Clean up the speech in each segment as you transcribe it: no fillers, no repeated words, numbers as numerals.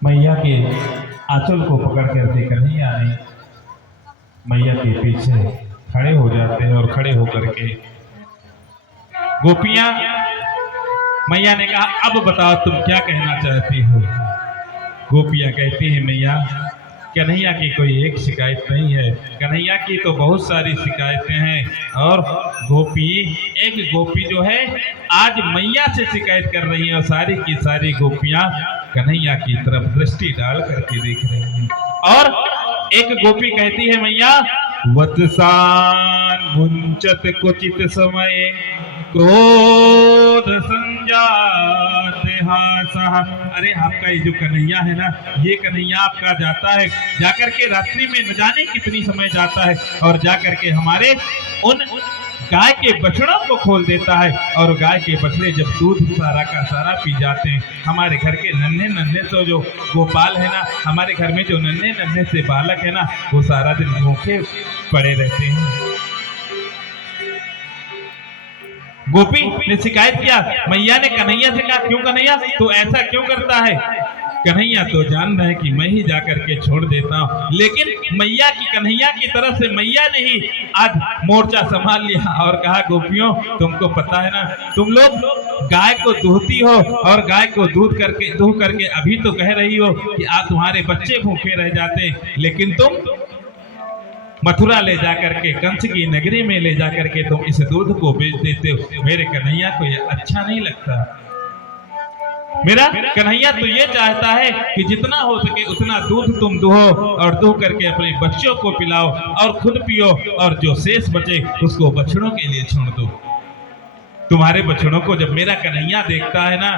मैया के आंचल को पकड़ करके कन्हैया ने मैया के पीछे खड़े हो जाते हैं और खड़े होकर के गोपियां, मैया ने कहा अब बताओ तुम क्या कहना चाहती हो। गोपियां कहती हैं मैया कन्हैया की कोई एक शिकायत नहीं है, कन्हैया की तो बहुत सारी शिकायतें हैं। और गोपी, एक गोपी जो है आज मैया से शिकायत कर रही है और सारी की सारी गोपियां कन्हैया की तरफ दृष्टि डाल करके देख रही हैं। और एक गोपी कहती है मैया वत्सान मुंचत कुचित समय क्रोध संजात हासा। अरे आपका ये जो कन्हैया है ना, ये कन्हैया आपका जाता है जाकर के रात्रि में न जाने कितनी समय जाता है और जाकर के हमारे उन गाय के बछड़ों को खोल देता है। और गाय के बछड़े जब दूध सारा का सारा पी जाते हैं, हमारे घर के नन्हे नन्हे से जो गोपाल है ना, हमारे घर में जो नन्हे नन्हे से बालक है ना, वो सारा दिन भूखे पड़े रहते हैं। गोपी ने शिकायत किया, मैया ने कन्हैया से कहा क्यों कन्हैया तू ऐसा क्यों करता है। कन्हैया तो जान रहे कि मैं ही जाकर के छोड़ देता हूँ, लेकिन मैया की कन्हैया की तरफ से मैया ने ही आज मोर्चा संभाल लिया और कहा गोपियों तुमको पता है ना, तुम लोग गाय को दूहती हो और गाय को दूध करके अभी तो कह रही हो कि आज तुम्हारे बच्चे भूखे रह जाते, लेकिन तुम मथुरा ले जाकर के कंस की नगरी में ले जाकर के तुम इस दूध को बेच देते हो। मेरे कन्हैया को ये अच्छा नहीं लगता। मेरा कन्हैया तो ये चाहता है कि जितना हो सके उतना दूध तुम दुहो और दुह करके अपने बच्चों को पिलाओ और खुद पियो, और जो शेष बचे उसको बछड़ों के लिए छोड़ दो। तुम्हारे बछड़ों को जब मेरा कन्हैया देखता है ना,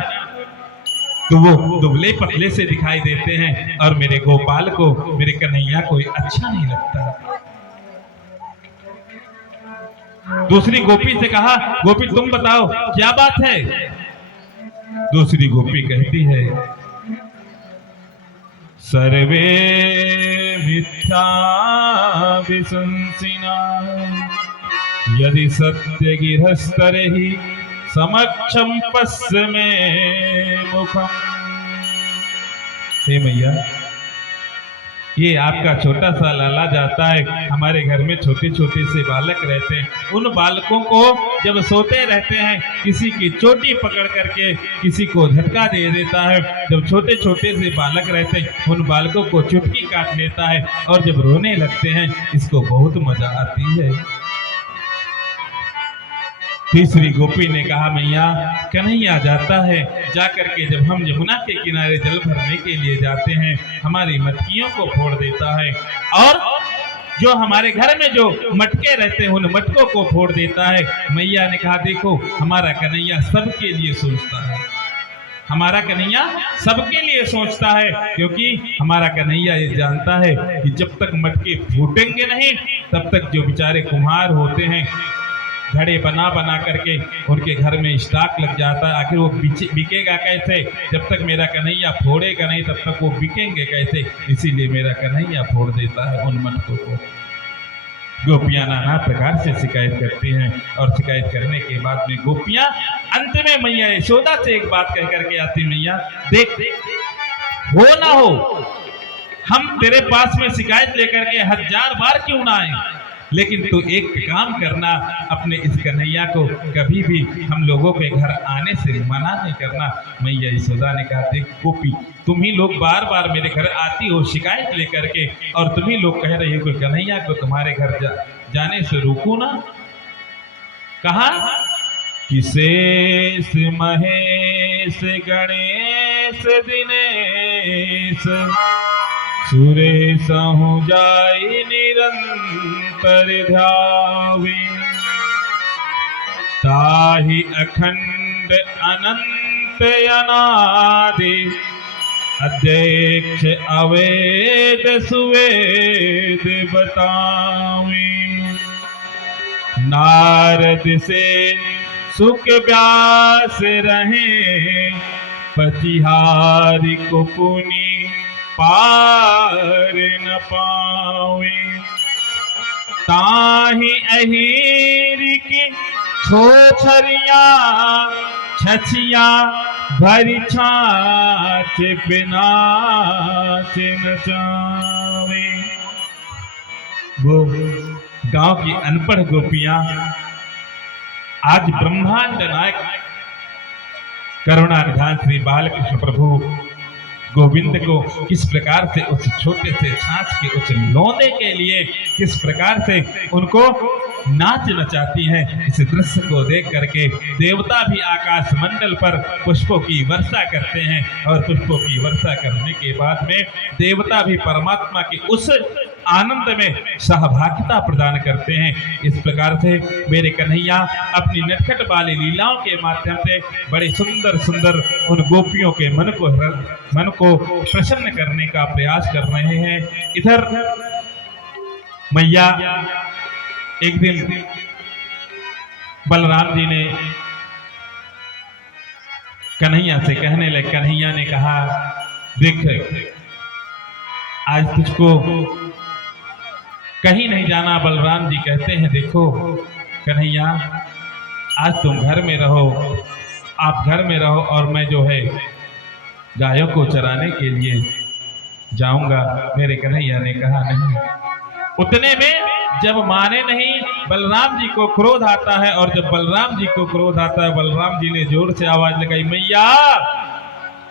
तो वो दुबले पतले से दिखाई देते हैं और मेरे गोपाल को, मेरे कन्हैया को अच्छा नहीं लगता। दूसरी गोपी से कहा गोपी तुम बताओ क्या बात है। दूसरी गोपी कहती है सर्वे मिथ्या विशंसिना यदि सत्य गिरस्तरहि समक्षम पश्य में मुखम। हे मैया, ये आपका छोटा सा लाला जाता है, हमारे घर में छोटे छोटे से बालक रहते हैं, उन बालकों को जब सोते रहते हैं किसी की चोटी पकड़ करके किसी को झटका दे देता है। जब छोटे छोटे से बालक रहते हैं उन बालकों को चुटकी काट लेता है और जब रोने लगते हैं इसको बहुत मजा आती है। तीसरी गोपी ने कहा मैया कन्हैया जाता है, जाकर के जब हम यमुना के किनारे जल भरने के लिए जाते हैं हमारी मटकियों को फोड़ देता है और जो हमारे घर में जो मटके रहते हैं उन मटकों को फोड़ देता है। मैया ने कहा देखो हमारा कन्हैया सबके लिए सोचता है, हमारा कन्हैया सबके लिए सोचता है, क्योंकि हमारा कन्हैया ये जानता है कि जब तक मटके फूटेंगे नहीं तब तक जो बेचारे कुम्हार होते हैं घड़े बना बना करके उनके घर में स्टॉक लग जाता है। आखिर वो बिकेगा कैसे, जब तक मेरा कन्हैया फोड़ेगा नहीं तब तक वो बिकेंगे कैसे। इसीलिए मेरा कन्हैया फोड़ देता है उन मटकों को। गोपियां नाना प्रकार से शिकायत करती हैं और शिकायत करने के बाद में गोपियां अंत में मैया यशोदा से एक बात कह करके आती, मैया देख हो ना हो हम तेरे पास में शिकायत लेकर के 1000 बार क्यों ना आए, लेकिन तू एक काम करना, अपने इस कन्हैया को कभी भी हम लोगों के घर आने से मना नहीं करना। मैया यशोदा ने कहा देख गोपी तुम ही लोग बार बार मेरे घर आती हो शिकायत लेकर के और तुम ही लोग कह रही हो कि कन्हैया को तुम्हारे घर जाने से रोको ना। कहा कि शेष महेश गणेश दिनेश सुरेश हूँ जाई निरंतर ध्यावे ताहि अखंड अनंत अनादि अध्यक्ष अवेद सुवेद बतावे। नारद से सुख व्यास रहे पतिहारी को पुनि पार न पावे। ताहि अहिर की छोछरिया छछिया भरी छाछ बिना न जावे। वो गांव की अनपढ़ गोपियां आज ब्रह्मांड नायक करुणानिधान श्री बालकृष्ण प्रभु गोविंद को किस प्रकार से उस छोटे से छाछ के उस लौंदे के लिए किस प्रकार से उनको नाच नचाती है। इस दृश्य को देख करके देवता भी आकाश मंडल पर पुष्पों की वर्षा करते हैं और पुष्पों की वर्षा करने के बाद में देवता भी परमात्मा की उस आनंद में सहभागिता प्रदान करते हैं। इस प्रकार से मेरे कन्हैया अपनी नटखट वाली लीलाओं के माध्यम से बड़े सुंदर सुंदर उन गोपियों के मन को प्रसन्न करने का प्रयास कर रहे हैं। इधर मैया एक दिन बलराम जी ने कन्हैया से कहने लगे, कन्हैया ने कहा देख आज तुझको कहीं नहीं जाना। बलराम जी कहते हैं देखो कन्हैया आज तुम घर में रहो, आप घर में रहो और मैं जो है गायों को चराने के लिए जाऊंगा। मेरे कन्हैया ने कहा नहीं। उतने में जब माने नहीं बलराम जी को क्रोध आता है और जब बलराम जी को क्रोध आता है बलराम जी ने जोर से आवाज लगाई मैया।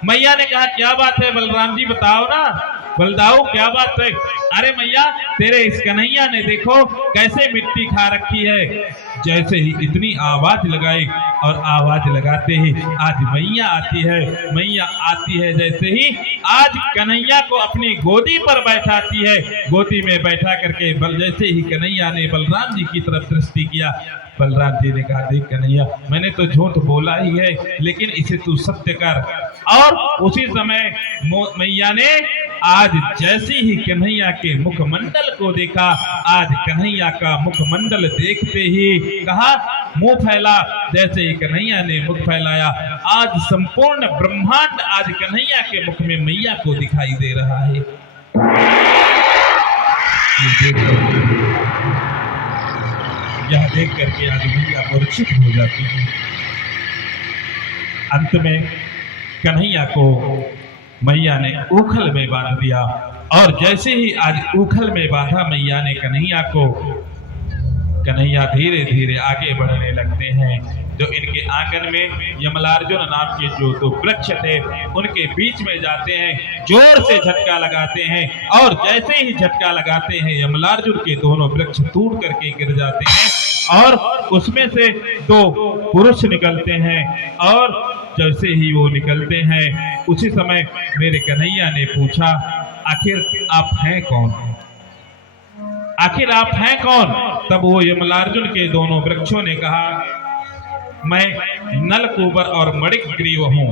मैया ने कहा क्या बात है बलराम जी बताओ ना। बलदाऊ क्या बात है। अरे मैया तेरे इस कन्हैया ने देखो कैसे मिट्टी खा रखी है। जैसे ही इतनी आवाज लगाई और आवाज लगाते ही आज मैया आती है। मैया आती है जैसे ही आज कन्हैया को अपनी गोदी पर बैठाती है। गोदी में बैठा करके जैसे ही कन्हैया ने बलराम जी की तरफ दृष्टि किया बलराम जी ने कहा देख कन्हैया मैंने तो झूठ बोला ही है लेकिन इसे तू सत्य कर। और उसी समय मैया ने आज जैसे ही कन्हैया के मुखमंडल को देखा, आज कन्हैया का मुखमंडल देखते ही कहा मुंह फैला। जैसे ही कन्हैया ने मुख फैलाया आज संपूर्ण ब्रह्मांड आज कन्हैया के मुख में मैया को दिखाई दे रहा है। यह देख करके आज मैया मूर्छित हो जाती है। अंत में कन्हैया को मैया ने ऊखल में बांध दिया और जैसे ही आज ऊखल में बांधा मैया ने कन्हैया को, कन्हैया धीरे धीरे आगे बढ़ने लगते हैं। जो इनके आंगन में यमलार्जुन नाम के जो दो वृक्ष थे उनके बीच में जाते हैं, जोर से झटका लगाते हैं और जैसे ही झटका लगाते हैं यमलार्जुन के दोनों वृक्ष टूट करके गिर जाते हैं और उसमें से दो पुरुष निकलते हैं। और जैसे ही वो निकलते हैं उसी समय मेरे कन्हैया ने पूछा आखिर आप हैं कौन, आखिर आप हैं कौन। तब वो यमलार्जुन के दोनों वृक्षों ने कहा मैं नलकूबर और मणिग्रीव हूं।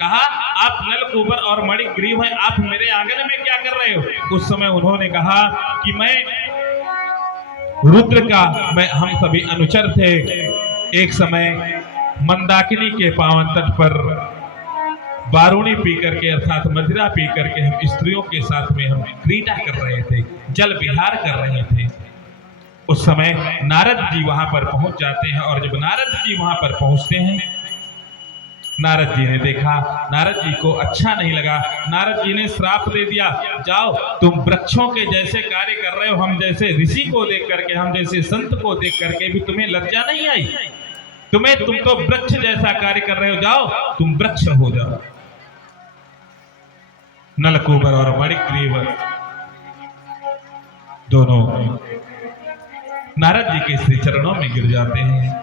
कहा आप नलकूबर और मणिग्रीव हैं, आप मेरे आंगन में क्या कर रहे हो। उस समय उन्होंने कहा कि मैं रुद्र का हम सभी अनुचर थे। एक समय मंदाकिनी के पावन तट पर बारूणी पी करके अर्थात मदिरा पी करके हम स्त्रियों के साथ में हम क्रीड़ा कर रहे थे, जल विहार कर रहे थे। उस समय नारद जी वहां पर पहुंच जाते हैं और जब नारद जी वहां पर पहुंचते हैं नारद जी ने देखा, नारद जी को अच्छा नहीं लगा। नारद जी ने श्राप दे दिया जाओ तुम वृक्षों के जैसे कार्य कर रहे हो, हम जैसे ऋषि को देख करके हम जैसे संत को देख करके भी तुम्हें लज्जा नहीं आई। तुम तो वृक्ष जैसा कार्य कर रहे हो, जाओ तुम वृक्ष हो जाओ। नलकूबर और मणिग्रीव दोनों नारद जी के श्री चरणों में गिर जाते हैं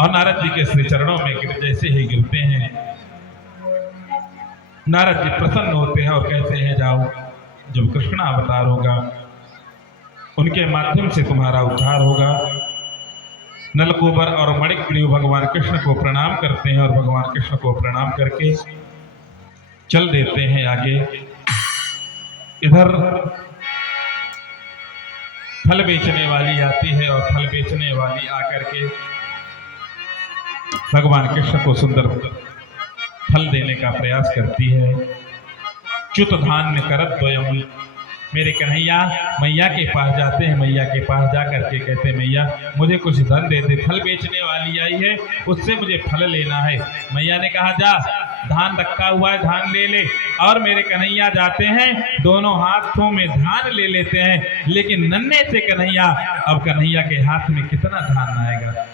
और नारद जी के श्री चरणों में जैसे ही गिरते हैं नारद जी प्रसन्न होते हैं और कहते हैं जाओ जब कृष्ण अवतार होगा उनके माध्यम से तुम्हारा उद्धार होगा। नलकूबर और मणिग्रीव भगवान कृष्ण को प्रणाम करते हैं और भगवान कृष्ण को प्रणाम करके चल देते हैं आगे। इधर फल बेचने वाली आती है और फल बेचने वाली आकर के भगवान कृष्ण को सुंदर फल देने का प्रयास करती है। च्युत धान्य करत द्वयम् मेरे कन्हैया मैया के पास जाते हैं। मैया के पास जा करके कहते हैं, मैया मुझे कुछ धन दे दे, फल बेचने वाली आई है, उससे मुझे फल लेना है। मैया ने कहा जा, धान रखा हुआ है, धान ले ले। और मेरे कन्हैया जाते हैं, दोनों हाथों में धान ले लेते हैं। लेकिन नन्हे से कन्हैया, अब कन्हैया के हाथ में कितना धान आएगा,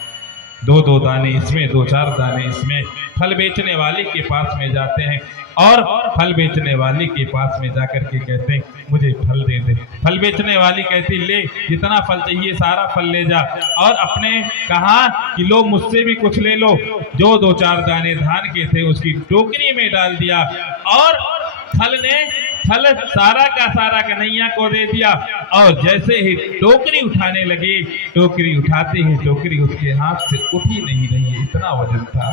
दो दाने इसमें, 2-4 दाने इसमें। फल बेचने वाले के पास में जाते हैं और फल बेचने वाले के पास में जाकर के कहते हैं, मुझे फल दे दे। फल बेचने वाली कहती, ले, जितना फल चाहिए सारा फल ले जा। और अपने कहा कि लो, मुझसे भी कुछ ले लो। जो 2-4 दाने धान के थे उसकी टोकरी में डाल दिया और फल सारा का सारा कन्हैया को दे दिया। और जैसे ही टोकरी उठाने लगे, टोकरी उठाते ही टोकरी उसके हाथ से उठ ही नहीं रही है, इतना वजन था।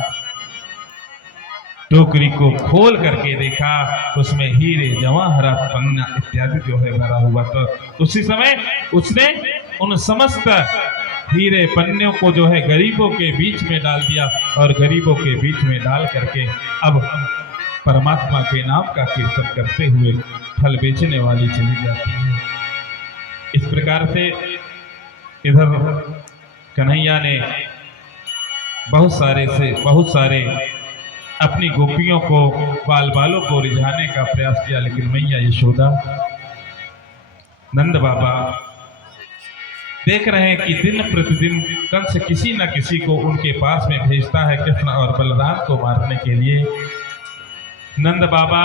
टोकरी को खोल करके देखा, उसमें हीरे जवाहरात पन्ना इत्यादि जो है भरा हुआ। तो उसी समय उसने उन समस्त हीरे पन्नों को जो है गरीबों के बीच में डाल दिया और गरीबों के बीच में डाल करके अब परमात्मा के नाम का कीर्तन करते हुए फल बेचने वाली चली जाती है। इस प्रकार से इधर कन्हैया ने बहुत सारे अपनी गोपियों को, बाल बालों को रिझाने का प्रयास किया, लेकिन मैया यशोदा, नंद बाबा देख रहे हैं कि दिन प्रतिदिन कंस किसी न किसी को उनके पास में भेजता है कृष्ण और बलराम को मारने के लिए। नंद बाबा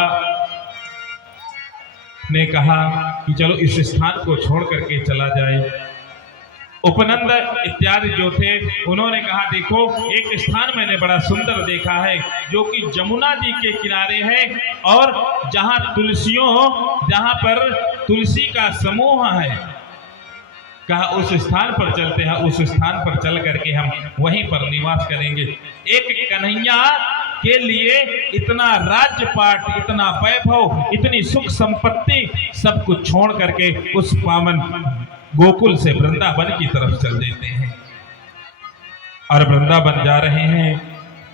ने कहा कि चलो इस स्थान को छोड़ करके चला जाए। उपनंद इत्यादि जो थे उन्होंने कहा, देखो एक स्थान मैंने बड़ा सुंदर देखा है जो कि जमुना जी के किनारे है और जहां पर तुलसी का समूह है। कहा उस स्थान पर चलते हैं, उस स्थान पर चल करके हम वहीं पर निवास करेंगे। एक कन्हैया के लिए इतना राज्यपाट, इतना वैभव, इतनी सुख संपत्ति सब कुछ छोड़ करके उस पावन गोकुल से वृंदावन की तरफ चल देते हैं और वृंदावन जा रहे हैं।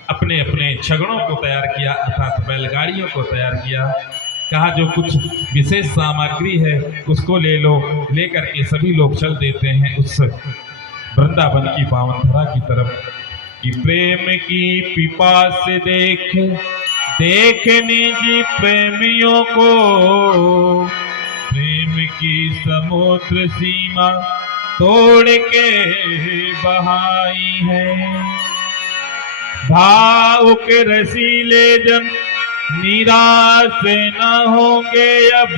अपने अपने छगड़ों को तैयार किया, अर्थात बैलगाड़ियों को तैयार किया। कहा जो कुछ विशेष सामग्री है उसको ले लो। लेकर के सभी लोग चल देते हैं उस वृंदावन की पावन धरा की तरफ। कि प्रेम की पिपास देख निजी प्रेमियों को, प्रेम की समुद्र सीमा तोड़ के बहाई है। भावुक रसीले जन निराश न होंगे अब,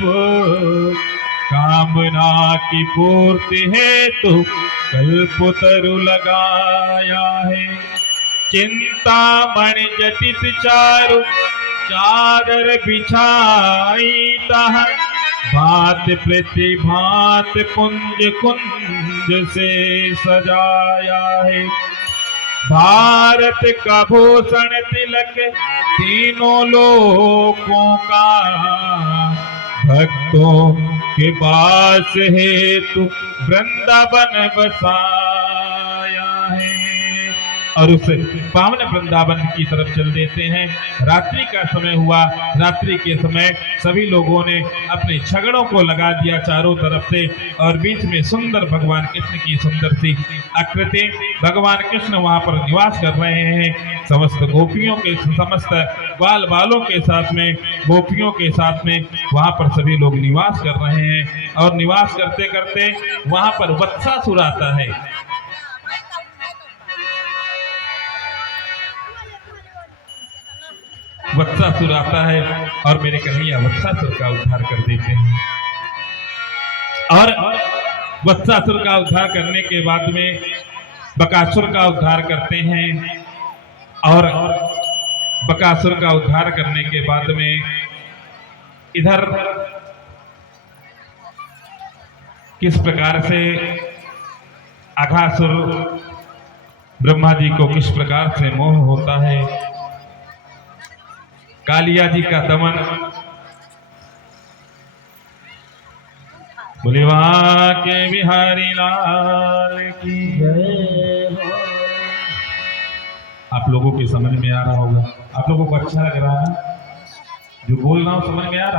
कामना की पूर्ति हेतु कल्पतरु लगाया है। चिंतामणि जटित चारु चादर बिछाई तह, भात प्रतिभात कुंज कुंज से सजाया है। भारत का भूषण तिलक तीनों लोकों का, भक्तों के पास हेतु वृंदावन बसाया है। और उस पावन वृंदावन की तरफ चल देते हैं। रात्रि का समय हुआ। रात्रि के समय सभी लोगों ने अपने छगड़ों को लगा दिया चारों तरफ से और बीच में सुंदर भगवान कृष्ण की सुंदर सी आकृति, भगवान कृष्ण वहां पर निवास कर रहे हैं। समस्त गोपियों के, समस्त बाल बालों के साथ में, गोपियों के साथ में वहां पर सभी लोग निवास कर रहे हैं। और निवास करते करते वहां पर वत्सासुर आता है। वत्सासुर आता है और मेरे कन्हैया वत्सासुर का उद्धार कर देते हैं। और वत्सासुर का उद्धार करने के बाद में बकासुर का उद्धार करते हैं। और बकासुर का उद्धार करने के बाद में इधर किस प्रकार से अघासुर, ब्रह्मा जी को किस प्रकार से मोह होता है, कालिया जी का दमन। बोले वहां के बिहारी लाल की जय। आप लोगों के समझ में आ रहा होगा, आप लोगों को अच्छा लग रहा है जो बोल रहा हूं, समझ में आ रहा।